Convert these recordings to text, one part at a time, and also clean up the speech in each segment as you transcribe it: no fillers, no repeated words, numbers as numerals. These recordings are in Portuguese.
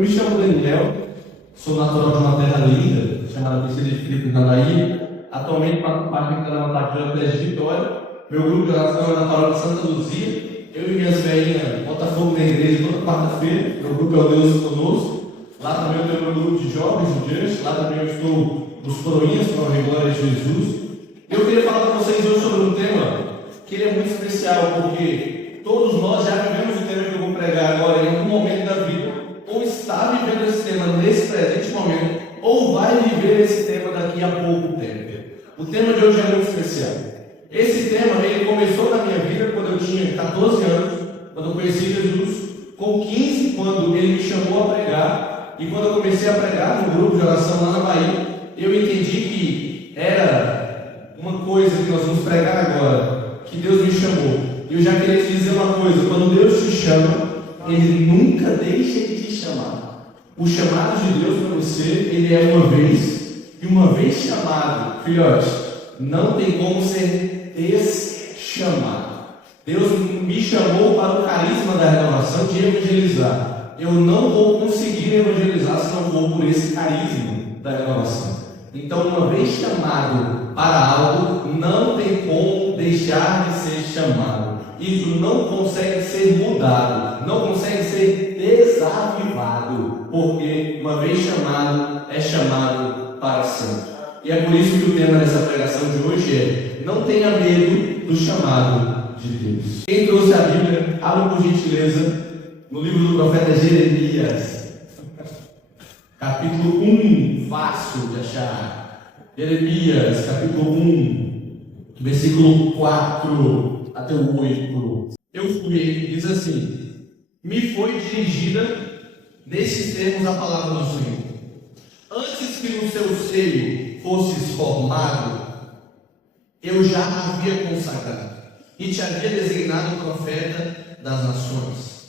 me chamo Daniel, sou natural de uma terra linda, chamada Princesa de Filipe, na Bahia. Atualmente faço parte da Batalha de Vitória. Meu grupo de oração é na paróquia Santa Luzia. Eu e minhas velhinhas Botafogo na igreja toda quarta-feira. Meu grupo é o Deus Conosco. Lá também eu tenho meu grupo de jovens, de diante. Lá também eu estou nos coroinhas, com a glória de Jesus. Eu queria falar para vocês hoje sobre um tema que ele é muito especial, porque todos nós já vivemos o tema que eu vou pregar agora em algum momento da vida, ou está vivendo esse tema nesse presente momento, ou vai viver esse tema daqui a pouco tempo. O tema de hoje é muito especial. Esse tema ele começou na minha vida quando eu tinha 14 anos, quando eu conheci Jesus, com 15, quando ele me chamou a pregar, e quando eu comecei a pregar no grupo de oração lá na Bahia, eu entendi que era uma coisa que nós vamos pregar agora, que Deus me chamou. E eu já queria te dizer uma coisa: quando Deus te chama, Ele nunca deixa de te chamar. O chamado de Deus para você, ele é uma vez, e uma vez chamado, filhote, não tem como ser deschamado. Deus me chamou para o carisma da renovação de evangelizar. Eu não vou conseguir evangelizar se não for por esse carisma da renovação. Então, uma vez chamado para algo, não tem como deixar de ser chamado. Isso não consegue ser mudado, não consegue ser desavivado, porque uma vez chamado, é chamado para sempre. E é por isso que o tema dessa pregação de hoje é: não tenha medo do chamado de Deus. Quem trouxe a Bíblia, abra por gentileza no livro do profeta Jeremias, capítulo 1, fácil de achar. Jeremias, capítulo 1, versículo 4 até o 8. Eu fui, diz assim: me foi dirigida nesses termos a palavra do Senhor. Antes que no seu seio fosses formado, eu já havia consagrado e te havia designado profeta das nações.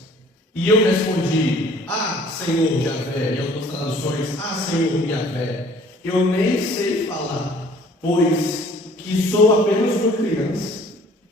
E eu respondi: ah, Senhor Javé. Em algumas traduções: ah, Senhor Javé, eu nem sei falar, pois que sou apenas uma criança.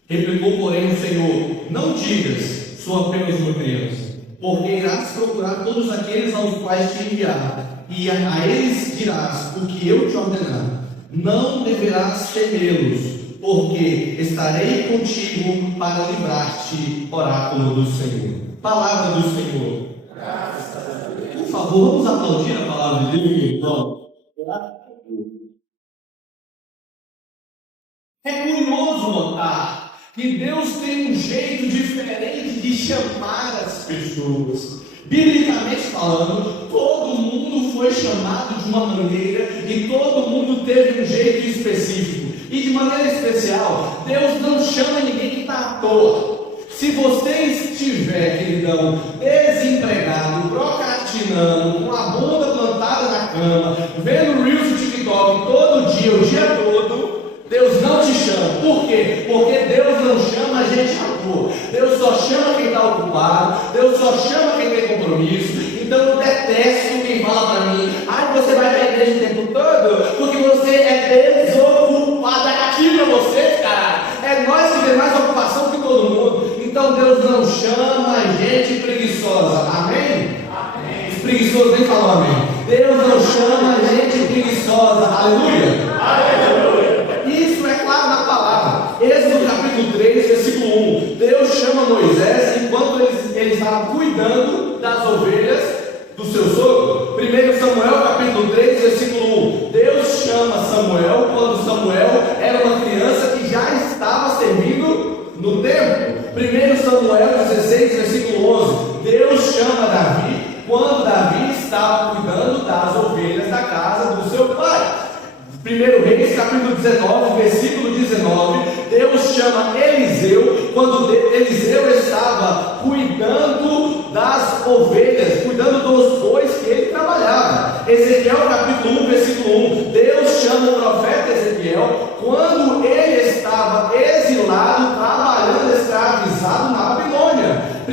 Replicou, porém, o Senhor: não digas, sou apenas uma criança, porque irás procurar todos aqueles aos quais te enviar, e a eles dirás o que eu te ordenar. Não deverás temê-los, porque estarei contigo para livrar-te, oráculo do Senhor. Palavra do Senhor. Graças a Deus. Por favor, vamos aplaudir a palavra de Deus, então. É curioso notar que Deus tem um jeito diferente de chamar as pessoas. Biblicamente falando, todo mundo foi chamado de uma maneira e todo mundo teve um jeito específico. E de maneira especial, Deus não chama ninguém que está à toa. Se você estiver, queridão, desempregado, procrastinando, com a bunda plantada na cama, vendo Reels e TikTok todo dia, o dia todo, Deus não te chama. Por quê? Porque Deus não chama a gente à toa. Deus só chama quem está ocupado, Deus só chama quem tem compromisso. Então eu detesto quem fala para mim: ai, você vai para a igreja o tempo todo porque você é desocupado. Aqui para vocês, cara, é nós que temos mais ocupação que todo mundo. Então Deus não chama a gente preguiçosa. Amém? Amém. Os preguiçosos nem falam amém. Deus não chama a gente preguiçosa. Aleluia. Aleluia. Isso é claro na palavra. Êxodo capítulo 3, versículo 1. Deus chama Moisés enquanto ele estava cuidando das ovelhas do seu sogro. 1 Samuel capítulo 3, versículo 1. Deus chama Samuel quando Samuel era uma criança que já estava servindo no templo. 1 Samuel 16, versículo 11. Deus chama Davi quando Davi estava cuidando das ovelhas da casa do seu pai. 1 Reis capítulo 19, versículo 19. Deus chama Eliseu quando Eliseu estava cuidando das ovelhas, cuidando dos bois que ele trabalhava. Ezequiel capítulo 1, versículo 1. Deus chama o profeta Ezequiel quando ele estava exilado, trabalhando escravizado na Babilônia. 1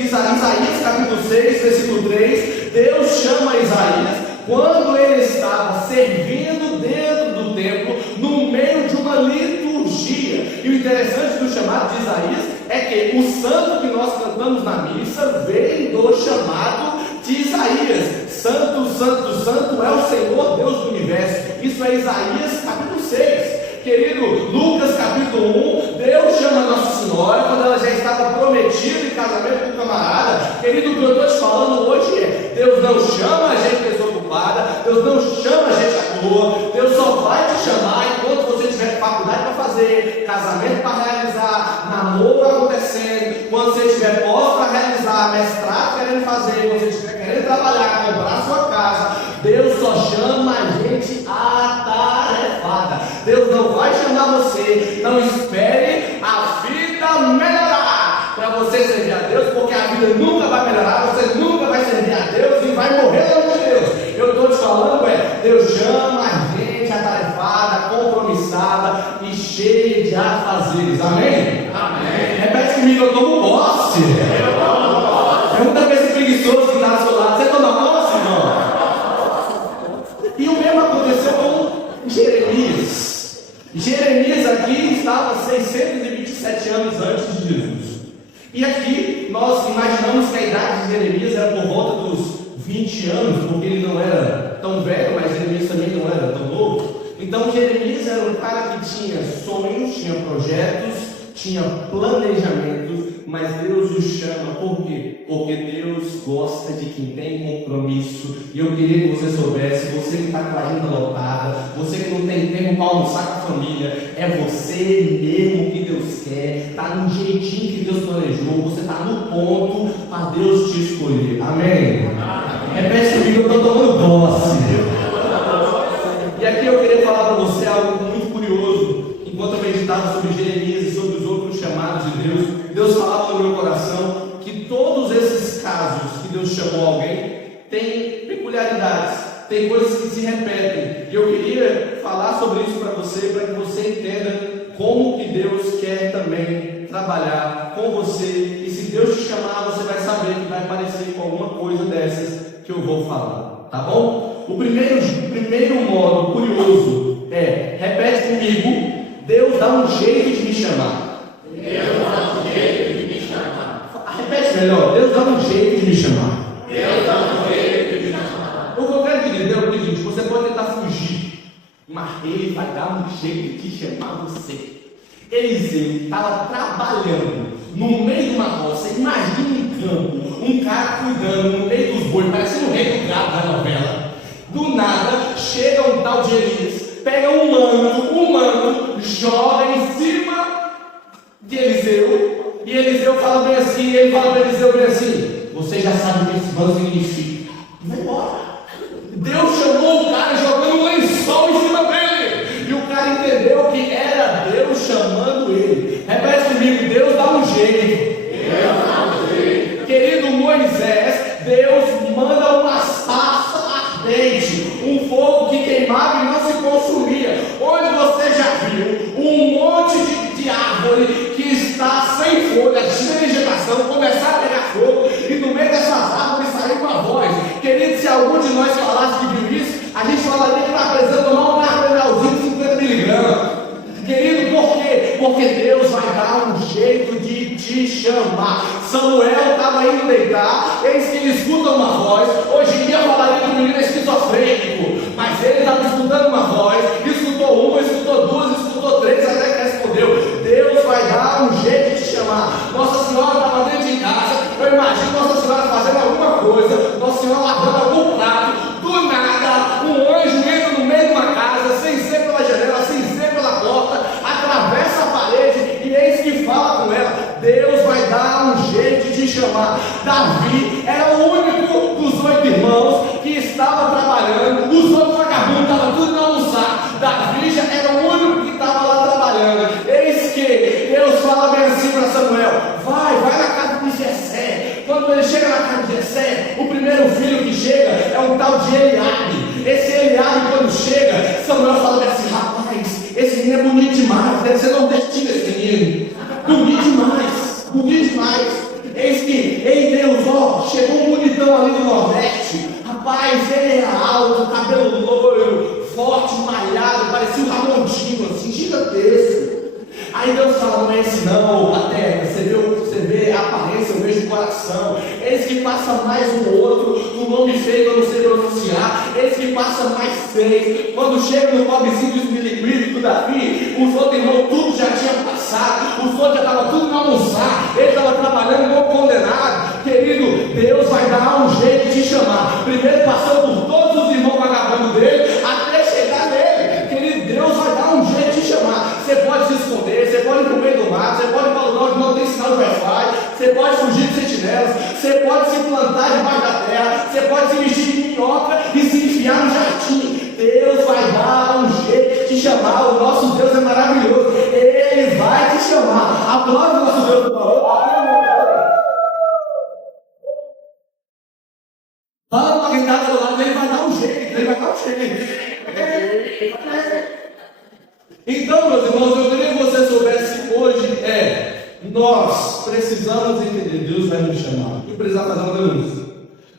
Isaías capítulo 6, versículo 3. Deus chama Isaías quando ele estava servindo dentro do templo, no meio de uma liturgia. E o interessante do chamado de Isaías é que o santo que nós cantamos na missa vem do chamado de Isaías. Santo, santo, santo é o Senhor Deus do universo. Isso é Isaías capítulo 6. Querido, Lucas capítulo 1, Deus chama Nossa Senhora quando ela já estava prometida em casamento com o camarada. Querido, o que eu estou te falando hoje é: Deus não chama a gente desocupada, Deus não chama a gente à toa, Deus só vai te chamar enquanto você tiver faculdade para fazer, casamento para realizar, namoro acontecendo, quando você tiver pós para realizar, mestrado querendo fazer, quando você estiver querendo trabalhar, comprar sua casa. Deus só chama a gente atarefada. Deus não vai chamar você. Não espere a vida melhorar para você servir a Deus, porque a vida nunca vai melhorar, você nunca vai servir a Deus e vai morrer longe de Deus. Eu estou te falando, Deus chama a gente atarefada, compromissada e cheia de afazeres. Amém? Amém. Repete comigo: eu tomo posse. Pergunta para esse preguiçoso que está do seu lado: você toma posse, irmão? E o mesmo aconteceu com Jeremias. Jeremias aqui estava 627 anos antes de Jesus. E aqui nós imaginamos que a idade de Jeremias era por volta dos 20 anos, porque ele não era tão velho, mas Jeremias também não era tão novo. Então Jeremias era um cara que tinha sonhos, tinha projetos, tinha planejamentos, mas Deus o chama. Por quê? Porque Deus gosta de quem tem compromisso. E eu queria que você soubesse, você que está com a agenda lotada, você que não tem tempo para almoçar com a família, é você mesmo que Deus quer, está no jeitinho que Deus planejou, você está no ponto para Deus te escolher. Amém? Repete comigo: eu estou tomando posse. E aqui eu queria falar para você algo muito curioso. Enquanto eu meditava sobre Jeremias e sobre os outros chamados de Deus, Deus falava no meu coração que todos esses casos que Deus chamou alguém têm peculiaridades, tem coisas que se repetem. E eu queria falar sobre isso para que você entenda como que Deus quer também trabalhar com você. E se Deus te chamar, você vai saber que vai parecer com alguma coisa dessas que eu vou falar, tá bom? O primeiro modo curioso é, repete comigo: Deus dá um jeito de me chamar. Deus dá um jeito de me chamar. Repete melhor: Deus dá um jeito de me chamar. Deus dá um jeito de me chamar. O que eu quero dizer é o seguinte: você pode tentar fugir, mas Ele vai dar um jeito de chamar você. Eliseu estava trabalhando no meio de uma roça. Imagina um campo, um cara cuidando no meio dos bois, parecendo o rei do gado da novela. Do nada chega um tal de Elias, pega um manto, joga em cima de Eliseu, e Eliseu fala bem assim, ele fala para Eliseu bem assim: você já sabe o que esse manto significa, e vai embora. Deus chamou o cara jogando um lençol em cima dele, e o cara entendeu que era Deus chamando ele. Repete comigo: Deus dá um jeito. Deus dá um jeito. Querido Moisés, Deus manda uma sarça ardente, um fogo que queimava e não se consumia. Onde você já viu um monte de árvore que está sem folha, sem vegetação, começar a pegar fogo, e no meio dessas árvores sair uma voz? Querido, se algum de nós falasse que viu isso, a gente falaria que está precisando tomar um cardenalzinho de 50 miligramas. Querido, por quê? Porque Deus vai dar um jeito de te chamar. Samuel estava indo deitar, eis que ele escuta uma voz. Hoje em dia falaria que o menino é esquizofrênico, mas ele estava escutando uma voz, escutou uma, escutou duas, escutou três, até que respondeu. Deus vai dar um jeito de te chamar. Nossa Senhora estava dentro de casa, eu imagino Nossa Senhora fazendo alguma coisa, Nossa Senhora lavando algum prato. Do nada, um anjo entra no meio de uma casa, sem ser pela janela, sem ser pela porta, atravessa a parede, e eis que fala com ela. Deus vai dar um jeito de chamar. Davi era o único dos 8 irmãos que estava trabalhando, os outros vagabundos estavam tudo no almoçar. Davi já era o único que estava lá trabalhando. Eis que Deus fala bem assim para Samuel: vai na casa de Jessé. Quando ele chega na casa de Jessé, o primeiro filho que chega é um tal de Eliabe. Esse Eliabe, quando chega, Samuel fala assim: rapaz, esse menino é bonito demais, deve ser nordestino esse menino. Bonito demais. Eis que, ei Deus, chegou um bonitão ali do Nordeste. Rapaz, ele era alto, cabelo loiro, forte, malhado, parecia um Ramondinho, assim, gigantesco. Aí Deus fala: não é esse não, Pateta, você vê a aparência, eu vejo o coração. Eis que passa mais um outro, um nome feio, eu não sei 6. Quando chega no pobrezinho dos miliquídeos do Davi, os outros irmãos tudo já tinha passado, os outros já estavam tudo no almoçar, ele estava trabalhando como condenado. Querido, Deus vai dar um jeito de te chamar. Primeiro passou por todos os irmãos vagabundos dele, até chegar nele. Querido, Deus vai dar um jeito de te chamar. Você pode se esconder, você pode ir para o meio do mato, você pode ir para o norte, não tem sinal de Wi-Fi, você pode fugir de sentinelas, você pode se plantar debaixo da terra, você pode se vestir de minhoca e se enfiar no jardim. Deus vai dar um jeito de te chamar. O nosso Deus é maravilhoso, Ele vai te chamar. Aplaude o nosso Deus do valor. Fala para quem está do lado, Ele vai dar um jeito, Ele vai dar um jeito. Então, meus irmãos, eu queria que você soubesse hoje nós precisamos entender, Deus vai nos chamar. E precisar fazer uma denúncia.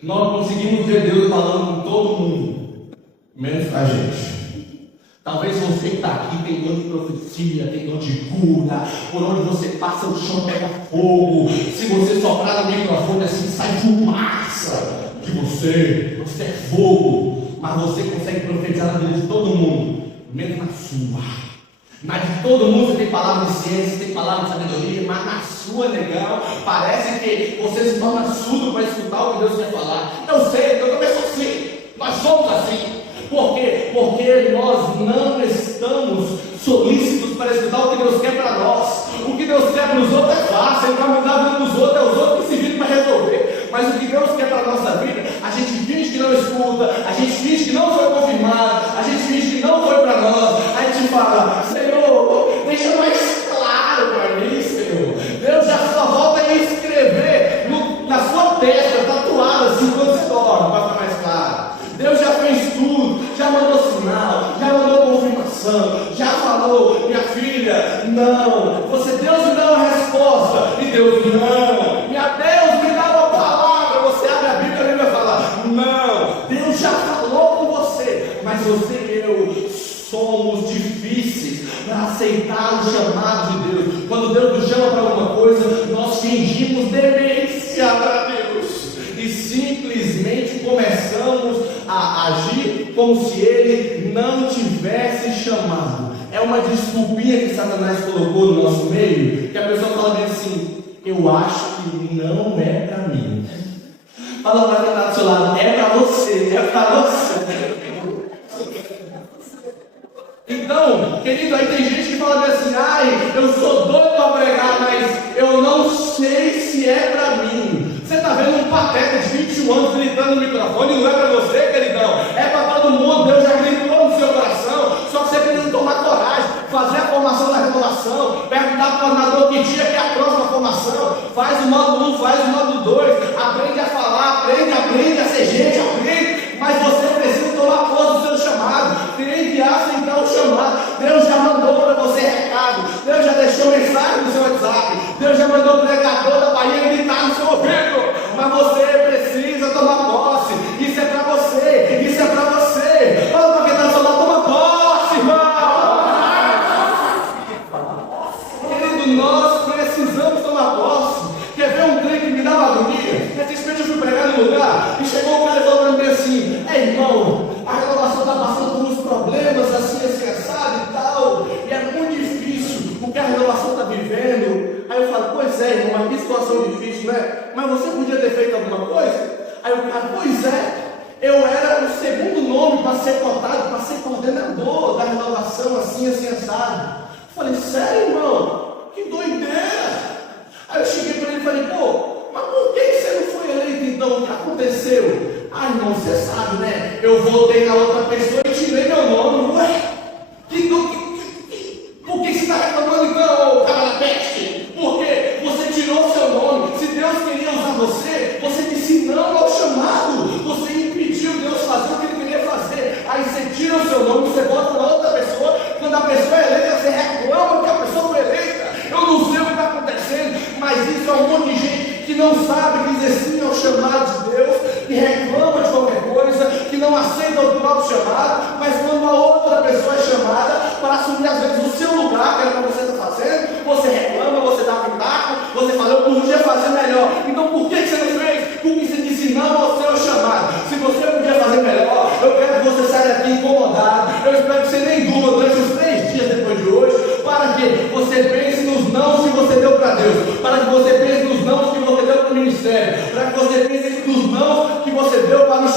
Nós conseguimos ver Deus falando com todo mundo, menos com a gente. Talvez você que está aqui tem dor de profecia, tem dor de cura, por onde você passa o chão pega fogo. Se você soprar no microfone assim, sai fumaça de você é fogo. Mas você consegue profetizar na vida de todo mundo, menos na sua. Na de todo mundo você tem palavra de ciência, tem palavra de sabedoria, mas na sua, negão, parece que você se torna surdo para escutar o que Deus quer falar. Eu sei, eu também sou assim, nós somos assim. Por quê? Porque nós não estamos solícitos para escutar o que Deus quer para nós. O que Deus quer para os outros é fácil, Ele vai mudar a vida dos outros, é os outros que se viram para resolver. Mas o que Deus quer para a nossa vida, a gente finge que não escuta, a gente finge que não foi confirmado, a gente finge que não foi para nós. A gente fala, Senhor, deixa mais claro para mim, Senhor. Deus já só volta a escrever na sua testa, tatuado assim, quando você dorme, para ficar mais claro. Deus já fez tudo, já mandou sinal, já mandou confirmação, já falou, minha filha, não. Deus me dá uma resposta, e Deus, não. Deus me dá uma palavra, você abre a Bíblia e ele vai falar, não. Deus já falou com você, mas você e eu somos difíceis para aceitar o chamado de Deus. Quando Deus nos chama para alguma coisa, nós fingimos demência para Deus e simplesmente começamos a agir como se Ele não tivesse chamado. É uma desculpinha que Satanás colocou no nosso meio, que a pessoa fala bem assim, eu acho que não é para mim. Fala para quem está do seu lado, é para você, é para você. Então, querido, aí tem gente que fala assim, ai, eu sou doido para pregar, mas eu não sei se é para mim. Você está vendo um pateta de 21 anos gritando no microfone, não é para você, queridão, é para todo mundo. Deus já gritou no seu coração, só que você precisa tomar coragem, fazer a formação da revelação, perguntar para o coordenador que dia que é a próxima formação, faz o módulo 1, faz o módulo 2, aprende a falar, aprende a ser gente, aprende, mas você precisa tomar posse do seu chamado, tem que aceitar o chamado. Deus já mandou para você recado, Deus já deixou mensagem no seu WhatsApp, Deus já mandou o pregador da Bahia gritar no seu ouvido, mas você precisa tomar posse. Isso é para você, isso é para você. Fala para quem está do seu lado, toma posse, irmão. Querido, nós precisamos tomar posse. Quer ver um trem que me dá uma agonia? Recentemente eu fui pregar no lugar e chegou um cara e falou para mim assim, irmão, a renovação está passando por uns problemas assim, assado e tal, e é muito difícil o que a renovação está vivendo. Aí eu falo, pois é, irmão, mas que situação difícil, né? Mas você podia ter feito alguma coisa? Aí o cara, pois é, eu era o segundo nome para ser cotado, para ser coordenador da renovação, assim, assado. Eu falei, sério, irmão? Que doideira! Aí eu cheguei para ele e falei, mas por que você não foi eleito então? O que aconteceu? Ah, irmão, você sabe, né? Eu votei na outra pessoa e tirei meu nome. Ué, por que você está reclamando então, cara da peste? Porque você tirou o seu nome. Se Deus queria usar você, você disse não ao chamado. Você impediu Deus fazer o que Ele queria fazer. Aí você tira o seu nome, você bota na outra pessoa. Quando a pessoa é eleita, você reclama que a pessoa foi eleita. Eu não sei o que está acontecendo, mas isso é um monte de gente que não sabe dizer sim ao chamado de Deus, que reclama de qualquer coisa, que não aceita o próprio chamado, mas quando a outra pessoa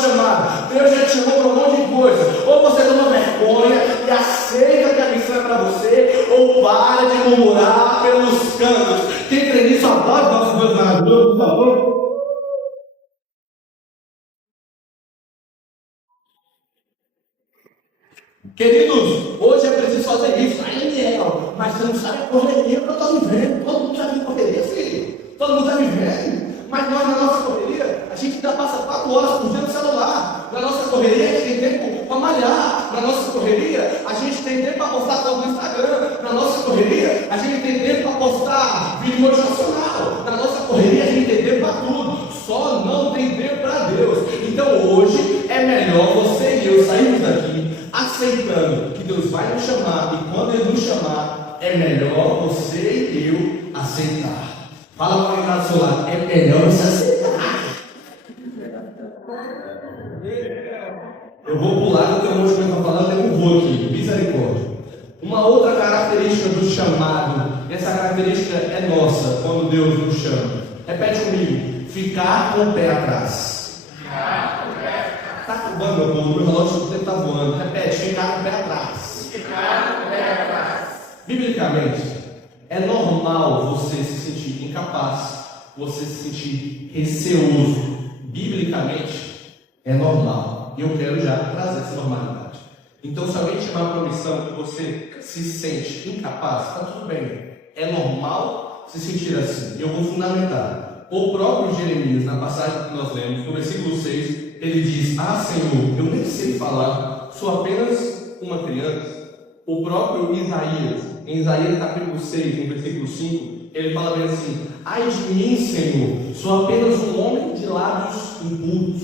chamado. Deus já te chamou para um monte de coisa. Ou você toma vergonha e aceita que a missão é para você, ou para de murmurar pelos cantos. Quem crê nisso, aplaude nosso Deus maravilhoso, por favor. Queridos, hoje é preciso fazer isso. Aí, Daniel, mas você não sabe a correria que eu estou vivendo. Todo mundo já vive correria, filho. Todo mundo está vivendo. Mas nós, na nossa correria, a gente ainda passa 4 horas por dia no celular. Na nossa correria, a gente tem tempo para malhar. Na nossa correria, a gente tem tempo para postar foto no Instagram. Na nossa correria, a gente tem tempo para postar vídeo motivacional. Na nossa correria, a gente tem tempo para tudo. Só não tem tempo para Deus. Então hoje é melhor você e eu sairmos daqui aceitando que Deus vai nos chamar, e quando Ele nos chamar, é melhor você e eu aceitar. Fala para quem está do seu lado, é melhor você aceitar. Eu vou pular, porque eu não estou falando, eu não vou aqui, misericórdia. Uma outra característica do chamado, essa característica é nossa, quando Deus nos chama. Repete comigo, ficar com o pé atrás. Está acabando, meu povo, meu relógio do tempo está voando. Repete, ficar com o pé atrás. Ficar com o pé atrás. Biblicamente, é normal você se sentir incapaz, você se sentir receoso. Biblicamente, é normal. E eu quero já trazer essa normalidade. Então, se alguém te chamar para uma missão que você se sente incapaz, está tudo bem. É normal se sentir assim. Eu vou fundamentar. O próprio Jeremias, na passagem que nós lemos, no versículo 6, ele diz: ah, Senhor, eu nem sei falar, sou apenas uma criança. O próprio Isaías, em Isaías capítulo 6, no versículo 5, ele fala bem assim: ai de mim, Senhor, sou apenas um homem de lábios impuros.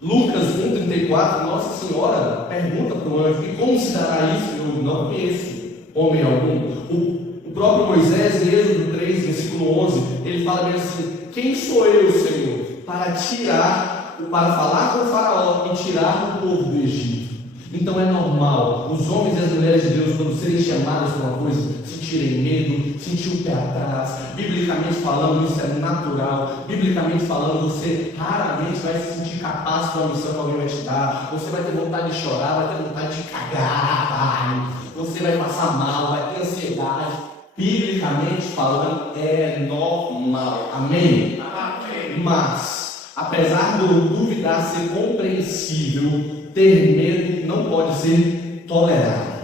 Lucas 1,34, Nossa Senhora pergunta para o anjo: e como se dará isso? Eu não conheço homem algum. O próprio Moisés, em Êxodo 3, versículo 11, ele fala bem assim: quem sou eu, Senhor, para falar com o faraó e tirar o povo do Egito? Então é normal os homens e as mulheres de Deus, quando serem chamados para uma coisa, sentirem medo, sentir o pé atrás. Biblicamente falando, isso é natural. Biblicamente falando, você raramente vai se sentir capaz com a missão que alguém vai te dar. Você vai ter vontade de chorar, vai ter vontade de cagar, você vai passar mal, vai ter ansiedade. Biblicamente falando, é normal. Amém? Amém. Mas, apesar do duvidar ser compreensível, ter medo não pode ser tolerado.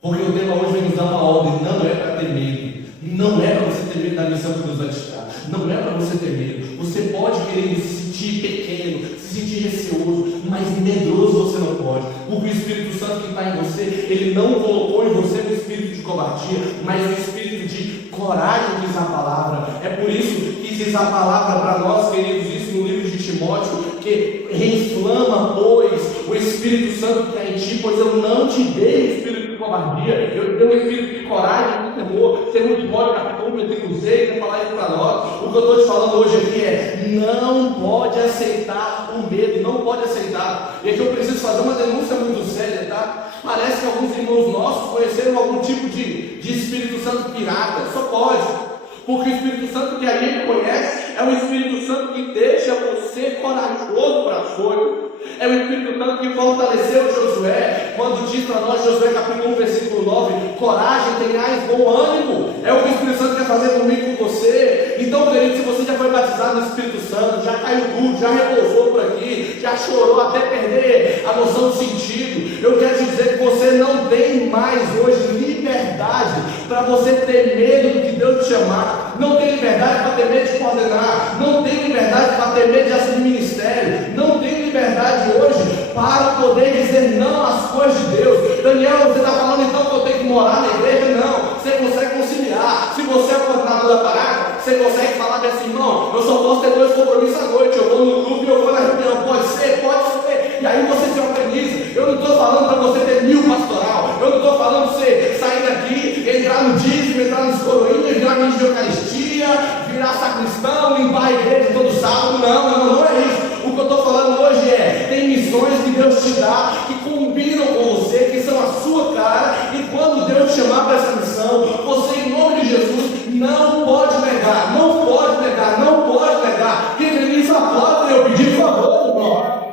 Porque o tema hoje vem nos dar uma ordem: não é para ter medo. Não é para você ter medo da missão que Deus vai te dar. Não é para você ter medo. Você pode querer se sentir pequeno, se sentir receoso, mas medroso você não pode. Porque o Espírito Santo que está em você, ele não colocou em você o espírito de covardia, mas o espírito de coragem, diz a palavra. É por isso que diz a palavra para nós, queridos, isso no livro de Timóteo, que reinflama, pois, o Espírito Santo que é em ti, pois eu não te dei o espírito de covardia, eu dei um espírito de coragem, de temor. Segundo Timóteo, capítulo 1, versículo 6, vai falar isso para nós. O que eu estou te falando hoje aqui é: não pode aceitar o medo, não pode aceitar. E aqui eu preciso fazer uma denúncia muito séria, tá? Parece que alguns irmãos nossos conheceram algum tipo de Espírito Santo pirata. Só pode. Porque o Espírito Santo que a gente conhece é o Espírito Santo que deixa você corajoso para as coisas. É o Espírito Santo que fortaleceu Josué, quando diz para nós, Josué capítulo 1, versículo 9: coragem, tenhais bom ânimo. É o que o Espírito Santo quer fazer comigo e com você. Então, querido, se você já foi batizado no Espírito Santo, já caiu tudo, já repousou por aqui, já chorou até perder a noção do sentido, eu quero te dizer que você não tem mais hoje liberdade para você ter medo do que Deus te chamar. Não tem liberdade para ter medo de coordenar. Não tem liberdade para ter medo de assumir ministério. Não tem liberdade hoje para poder dizer não às coisas de Deus. Daniel, você está falando então que eu tenho que morar na igreja? Não. Você consegue conciliar. Se você é o coordenador da parada, você consegue falar desse: irmão, eu só posso ter 2 compromissos à noite. Eu vou no grupo e eu vou na reunião. Pode ser, pode ser. E aí você se organiza. Eu não estou falando para você ter 1000 pastoral. Eu não estou falando para você sair daqui, entrar no dízimo, entrar nos coroinhas, virar ministro de Eucaristia, virar sacristão, limpar a igreja todo sábado. Não é isso. O que eu estou falando hoje é: tem missões que Deus te dá, que combinam com você, que são a sua cara, e quando Deus te chamar para essa missão, você, em nome de Jesus, não pode negar, não pode negar, não pode negar. Quem tem isso, aplaude, eu pedi, por favor, irmão.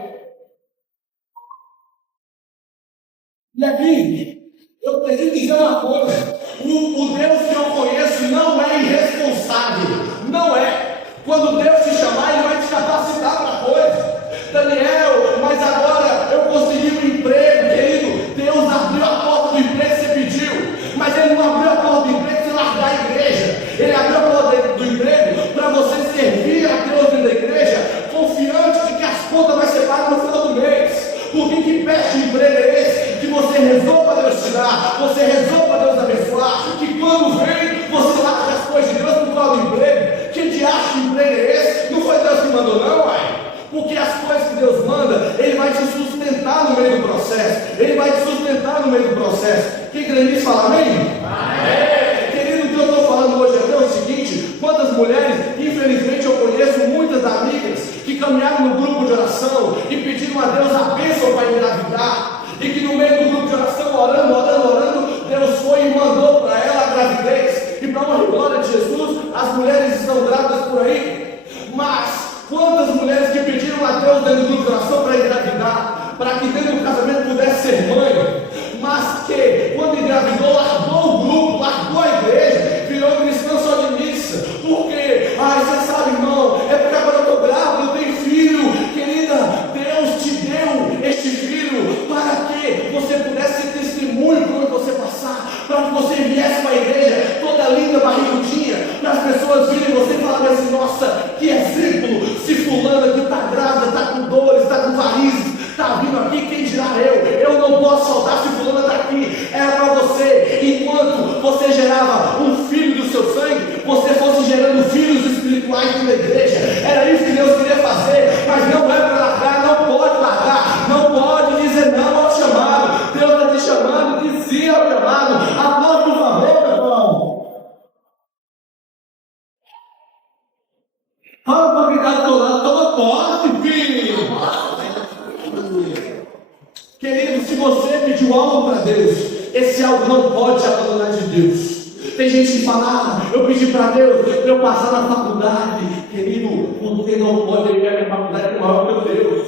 E aqui, eu preciso dizer uma coisa: o Deus que eu conheço não é irresponsável, não é. Quando Deus te chamar, Ele vai te capacitar para coisa. Daniel, mas agora eu consegui um emprego, querido. Deus abriu a porta do emprego que você pediu, mas Ele não abriu a porta do emprego para você largar a igreja. Ele abriu a porta do emprego para você servir a Deus dentro da igreja, confiante de que as contas vai ser pagas no final do mês. Porque que peste de emprego é esse? Que você rezou para Deus te dar, você rezou para Deus abençoar, que quando vem, você larga as coisas de Deus por causa do emprego. Que diacho de emprego é esse? Não foi Deus que mandou não, uai. Porque as coisas que Deus manda, Ele vai te sustentar no meio do processo. Ele vai te sustentar no meio do processo. Quem crê nisso, fala amém? Amém. Querido, o que eu estou falando hoje aqui é o seguinte: quantas mulheres, infelizmente eu conheço muitas amigas que caminharam no grupo de oração e pediram a Deus a bênção para engravidar, e que no meio do grupo de oração, orando, Deus foi e mandou para ela a gravidez. E para uma glória de Jesus, as mulheres estão grávidas por aí. Mas quantas mulheres que pediram a Deus dentro do grupo de oração para engravidar, para que dentro do casamento pudesse ser mãe, mas que quando engravidou, largou o grupo, largou a igreja, virou cristão só de missa. Por quê? Você sabe, irmão, é porque agora eu estou grávida, eu tenho filho. Querida, Deus te deu este filho para que você pudesse ser testemunho quando você passar, para que você viesse para a igreja toda linda, barrigudinha, para as pessoas virem você e falarem assim: nossa, que exemplo, se fulana que está grávida, está com dores, está com varizes, está vindo aqui, quem dirá eu não posso soltar se fulana está aqui. Era para você, enquanto você gerava um filho do seu sangue, você fosse gerando filhos espirituais na igreja. Era isso que Deus queria fazer, mas não é para largar, não pode largar, não pode dizer não ao chamado. Deus está te chamando, diz sim ao chamado. Aplaude por favor, meu irmão. Fala para quem está do teu lado, toma posse, filho. Querido, se você pediu algo para Deus, esse algo não pode te abandonar de Deus. Tem gente que fala: eu pedi para Deus para eu passar na faculdade. Querido, porque não pode ir à minha faculdade maior, meu Deus.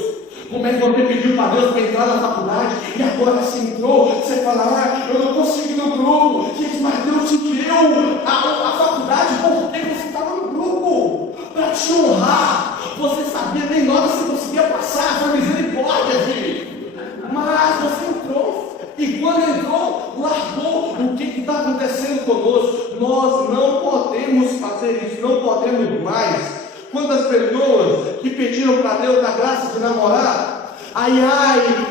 Como é que você pediu para Deus para entrar na faculdade e agora você entrou, você fala: eu não consigo ir no grupo. Gente, mas Deus te deu a faculdade porque você estava no grupo, para te honrar. Você sabia nem nada se conseguia passar, foi misericórdia, filho. Mas você entrou, e quando entrou, largou. O que está acontecendo conosco? Nós não podemos fazer isso, não podemos mais. Quantas pessoas que pediram para Deus a graça de namorar,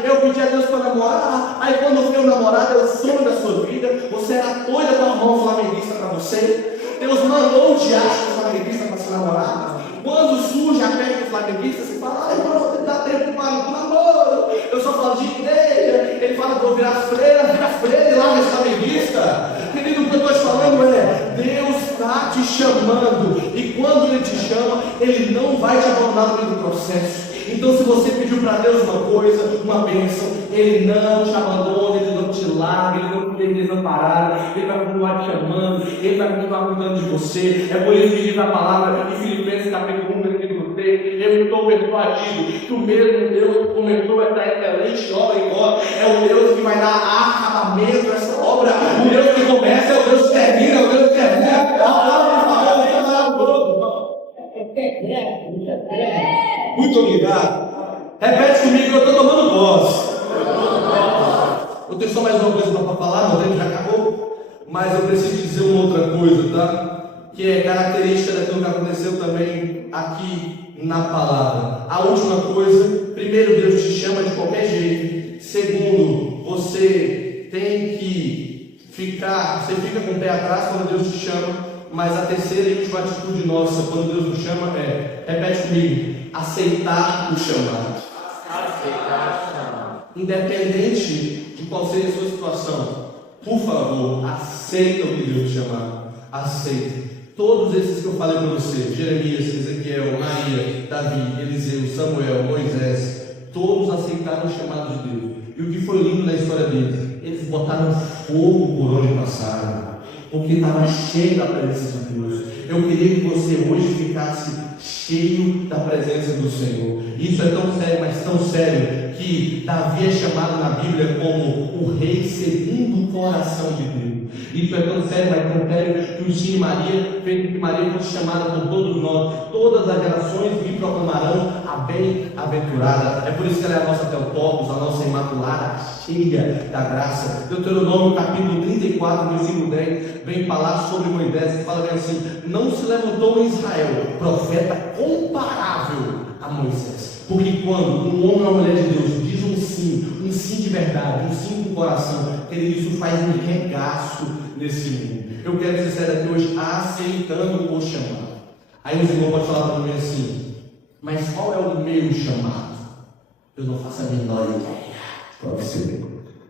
eu pedi a Deus para namorar, aí quando veio o namorado, é o sonho da sua vida, você era doida para arrumar um flamenguista para você, Deus mandou o diacho do flamenguista para se namorar. Quando surge a pele do flamenguista, você fala: irmão, não dá tempo para o namoro, eu só falo de igreja. Ele fala: vou virar freira e larga esse flamenguista. Querido, o que eu estou te falando é: Deus está te chamando, e quando Ele te chama, Ele não vai te abandonar no meio do processo. Então, se você pediu para Deus uma coisa, uma bênção, Ele não te abandona, Ele não te larga, Ele não te deixa desamparado, Ele vai continuar te chamando, Ele vai continuar cuidando de você. É por isso que diz a palavra em Filipenses capítulo 1, versículo 3: eu estou persuadido que o mesmo Deus que começou essa excelente obra em vós é o Deus que vai dar acabamento a essa obra. O Deus que começa é o Deus que termina, é o Deus que termina. Muito obrigado. Repete comigo: eu estou tomando posse. Eu tenho só mais uma coisa para falar, meu tempo já acabou. Mas eu preciso dizer uma outra coisa, tá? Que é característica daquilo que aconteceu também aqui na palavra. A última coisa: primeiro, Deus te chama de qualquer jeito. Segundo, você tem que você fica com o pé atrás quando Deus te chama. Mas a terceira e última atitude nossa, quando Deus nos chama, repete comigo: aceitar o chamado. Aceitar o chamado. Independente de qual seja a sua situação, por favor, aceita o que Deus te chamar. Aceita. Todos esses que eu falei para você: Jeremias, Ezequiel, Maria, Davi, Eliseu, Samuel, Moisés, todos aceitaram o chamado de Deus. E o que foi lindo na história deles? Eles botaram fogo por onde passaram, porque estava cheio da presença de Deus. Eu queria que você hoje ficasse cheio da presença do Senhor. Isso é tão sério, mas tão sério, que Davi é chamado na Bíblia como o rei segundo o coração de Deus. Isso é tão sério, mas tão sério, que o ensino de Maria fez com que Maria fosse chamada por todos nós. Todas as gerações me proclamarão a bem-aventurada. É por isso que ela é a nossa Teotocos, a nossa Imaculada, cheia da graça. Deuteronômio capítulo 34, versículo 10, vem falar sobre Moisés, que fala bem assim: não se levantou em Israel profeta comparável a Moisés. Porque quando um homem ou uma mulher de Deus diz um sim de verdade, um sim com coração, isso faz um regaço nesse mundo. Eu quero que você saia daqui hoje aceitando o chamado. Aí os irmãos podem falar para mim assim: mas qual é o meu chamado? Eu não faço a menor ideia. Para você ver,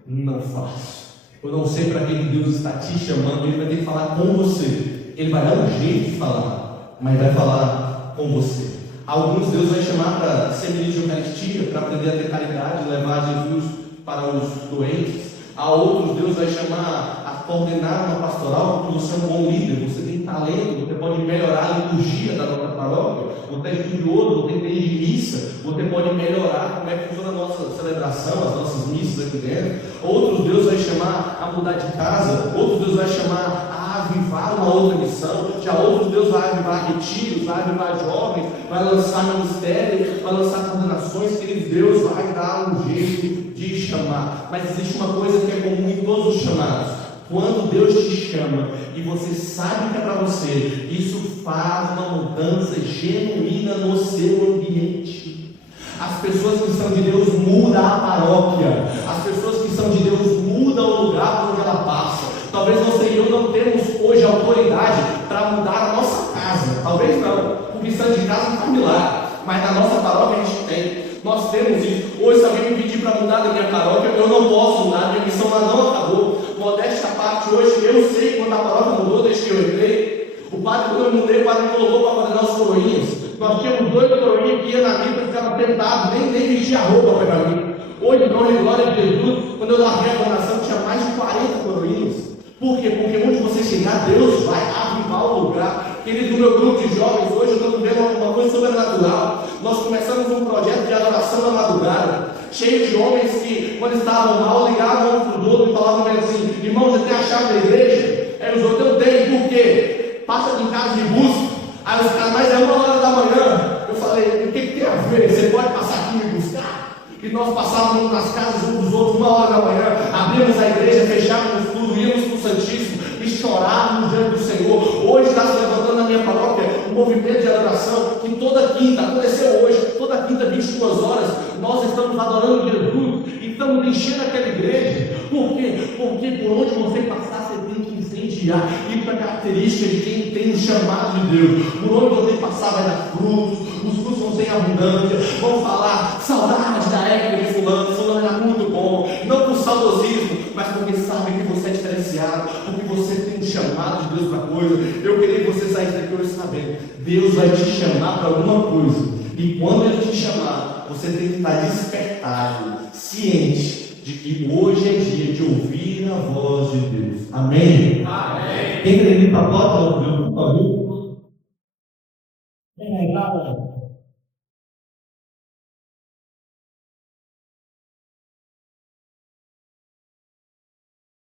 não faço. Eu não sei para que Deus está te chamando. Ele vai ter que falar com você. Ele vai dar um jeito de falar, mas vai falar com você. Alguns Deus vai chamar para ser ministro de Eucaristia, para aprender a ter caridade, levar Jesus para os doentes. A outros Deus vai chamar a coordenar uma pastoral, porque você é um bom líder, você tem talento, você pode melhorar a liturgia da nossa paróquia, você é estudioso, você entende missa, você pode melhorar como é que funciona a nossa celebração, as nossas missas aqui dentro. Outros Deus vai chamar a mudar de casa, outros Deus vai chamar a avivar uma outra missão, já outros Deus vai avivar retiros, vai avivar jovens, vai lançar ministério, vai lançar coordenações, que Deus vai dar um jeito de chamar. Mas existe uma coisa que é comum em todos os chamados: quando Deus te chama e você sabe que é para você, isso faz uma mudança genuína no seu ambiente. As pessoas que são de Deus mudam a paróquia, as pessoas que são de Deus mudam o lugar por onde ela passa. Talvez você e eu não temos hoje autoridade para mudar a nossa casa, talvez não, porque santo de casa não faz milagre, mas na nossa paróquia a gente tem. Nós temos isso. Hoje, se alguém me pedir para mudar da minha paróquia, eu não posso mudar, minha missão lá não acabou. Modéstia à parte, hoje eu sei quando a paróquia mudou, desde que eu entrei. O padre, quando eu mudei, o padre me colocou para coordenar os coroinhas. Nós tínhamos 2 coroinhas que iam na missa e ficavam tentados, nem vestia a roupa para mim. Hoje, em glória de Jesus, quando eu larguei a coordenação, tinha mais de 40 coroinhas. Por quê? Porque onde você chegar, Deus vai avivar o lugar. Querido, no meu grupo de jovens, hoje eu estou vivendo uma coisa sobrenatural. Nós começamos um projeto de adoração na madrugada, cheio de homens que, quando estavam mal, ligavam um para o outro e falavam assim: irmão, você tem a chave da igreja? Aí os outros: eu tenho. Por quê? Passa aqui em casa e busca. Aí os caras: mas é 1h da manhã. Eu falei: o que tem a ver? Você pode passar aqui e me buscar? E nós passávamos nas casas uns dos outros 1h da manhã, abrimos a igreja, fechávamos tudo, íamos para o Santíssimo e chorávamos diante do Senhor. Hoje está se levantando na minha paróquia um movimento de adoração que toda quinta, aconteceu hoje, toda quinta, 22 horas, nós estamos adorando Jesus e estamos enchendo aquela igreja. Por quê? Porque por onde você passar, você tem que incendiar. Isso é característica de quem tem o chamado de Deus. Por onde você passar, vai dar frutos, os frutos vão ser em abundância, vão falar: saudade da época de fulano era muito bom. Não por saudosismo, mas porque sabe que você é diferenciado, porque você tem um chamado de Deus para coisa. Eu queria que você saísse daqui hoje sabendo: Deus vai te chamar para alguma coisa, e quando Ele te chamar, você tem que estar despertado, ciente de que hoje é dia de ouvir a voz de Deus. Amém? Amém. Quem acredita, bota o Deus, por favor.